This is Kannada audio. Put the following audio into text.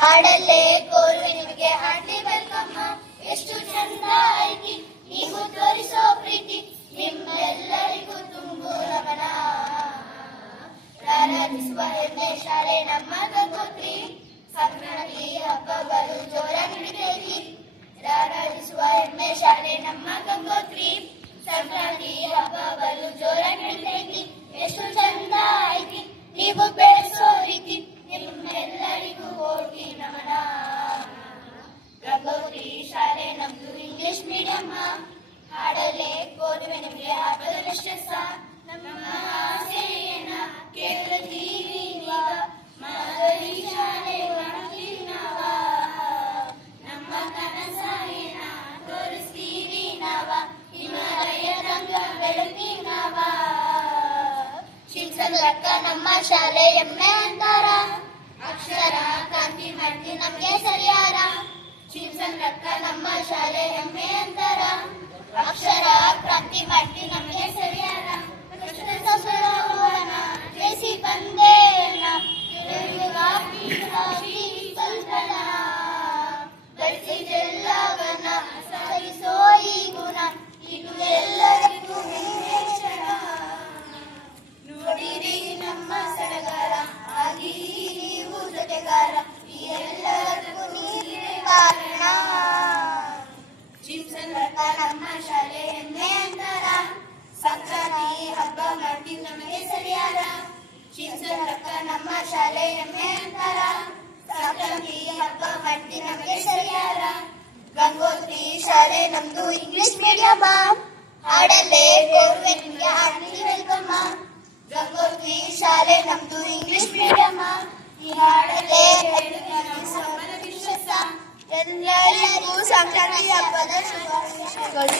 ಹಾಡಲ್ಲೇ ಕೋರುವೆ ನಿಮಗೆ ಹಾರ್ಟ್ಲಿ ವೆಲ್ಕಮ್. ಎಷ್ಟು ಚಂದ ಐತಿ ನೀವು ತೋರಿಸೋ ಪ್ರೀತಿ, ನಿಮ್ಮೆಲ್ಲರಿಗೂ ತುಂಬು ನಮನ. ಪ್ರಾರಂಭಿಸುವ ಹೆಮ್ಮೆ ಶಾಲೆ ನಮ್ಮ ಗಂಗೋತ್ರಿ, ಸಂಕ್ರಾಂತಿ ಹಬ್ಬಗಳು ಜೋರಾಗಿ ನಡೀತೈತಿ. ಪ್ರಾರಂಭಿಸುವ ಹೆಮ್ಮೆ ಶಾಲೆ ನಮ್ಮ ಗಂಗೋತ್ರಿ, ಸಂಕ್ರಾಂತಿ ಹಬ್ಬಗಳು ಜೋರಾಗಿ ನಡೀತೈತಿ. ಎಷ್ಟು ಚಂದ ಐತಿ ನೀವು ಬೆಳೆಸೋ ರೀತಿ, ನಿಮ್ಮೆಲ್ಲರಿಗೂ ಕೋಟಿ ನಮನ. ಗಂಗೋತ್ರಿ ಶಾಲೆ ನಮ್ದು ಇಂಗ್ಲಿಷ್ ಮೀಡಿಯಂ, ಹಾಡಲೇ ಕೋರುವೆ ನಿಮಗೆ ಹಬ್ಬದ ವಿಶ್ವಾಸ. ನಮ್ಮ ಆಸೆಯನ್ನ ಕೇಳ್ತೀವಿ ನೀವ, ಮಾದರಿ ಶಾಲೆ ಮಾಡ್ತೀವಿ ನಾವ. ನಮ್ಮ ಕನಸಾಯನ ತೋರಿಸ್ತೀವಿ ನಾವ, ಹಿಮಾಲಯದಂಗ ಬೆಳತೀವಿ ನಾವ. ಶಿಕ್ಷಕ ನಮ್ಮ ಶಾಲೆ ಎಮ್ಮೆ ಅಂತಾರ, ಅಕ್ಷರ ಕ್ರಾಂತಿ ಮಾಡ್ತೀವಿ ನಮ್ಗೆ ಸರಿಯಾರ. ಶಿವಸಂದ್ರಕ್ಕ ನಮ್ಮ ಶಾಲೆ ಹೆಮ್ಮೆ ಅಂತಾರ, ಅಕ್ಷರ ಕ್ರಾಂತಿ ಮಾಡ್ತೀವಿ ನಮ್ಗೆ ಸರಿಯಾರ. ಜಯಿಸಿ ಬಂದೇನ ಬೆಳೆಸಿದೆಲ್ಲವನ್ನ ಸರಿಸೋ ಈ ಗುಣ, ಇದು ಎಲ್ಲರಿಗೂ ಕ್ಷಣ. ನೋಡಿರಿ ನಮ್ಮ ಸಡಗಾರ, ಆಗಿ ನೀವು ಜೊತೆಗಾರ, ಈ ಎಲ್ಲರಿಗೂ ನೀರೇ ಕಾರಣ. ಶಿವಸಂದ್ರಕ್ಕ ನಮ್ಮ ಶಾಲೆ ಹೆಮ್ಮೆ ಅಂತಾರ, ಸಂಕ್ರಾಂತಿ ಹಬ್ಬ ಮಾಡ್ತೀವಿ ನಮಗೆ ಸರಿಯಾರ. ಶಿವಸಂದ್ರಕ್ಕ ನಮ್ಮ ಶಾಲೆ ಹೆಮ್ಮೆ ಅಂತಾರ, ಸಂಕ್ರಾಂತಿ ಹಬ್ಬ ಮಾಡ್ತೀವಿ ನಮಗೆ ಸರಿಯಾರ. ಗಂಗೋತ್ರಿ ಶಾಲೆ ನಮ್ದು ಇಂಗ್ಲಿಷ್ ಮೀಡಿಯಂ, ಹಾಡಲ್ಲೇ ಕೋರುವೆ ನಿಮಗೆ ಹಾರ್ಟ್ಲಿ ವೆಲ್ಕಮ್. ಗಂಗೋತ್ರಿ ಶಾಲೆ ನಮ್ದು ಇಂಗ್ಲಿಷ್ ಮೀಡಿಯಂ, ಈ ಹಾಡಲ್ಲೇ ಹಬ್ಬದ ವಿಶ್ವಾಸ. ಎಲ್ಲರಿಗೂ ಸಂಕ್ರಾಂತಿ ಹಬ್ಬದ ಶುಭಾಶಯಗಳು.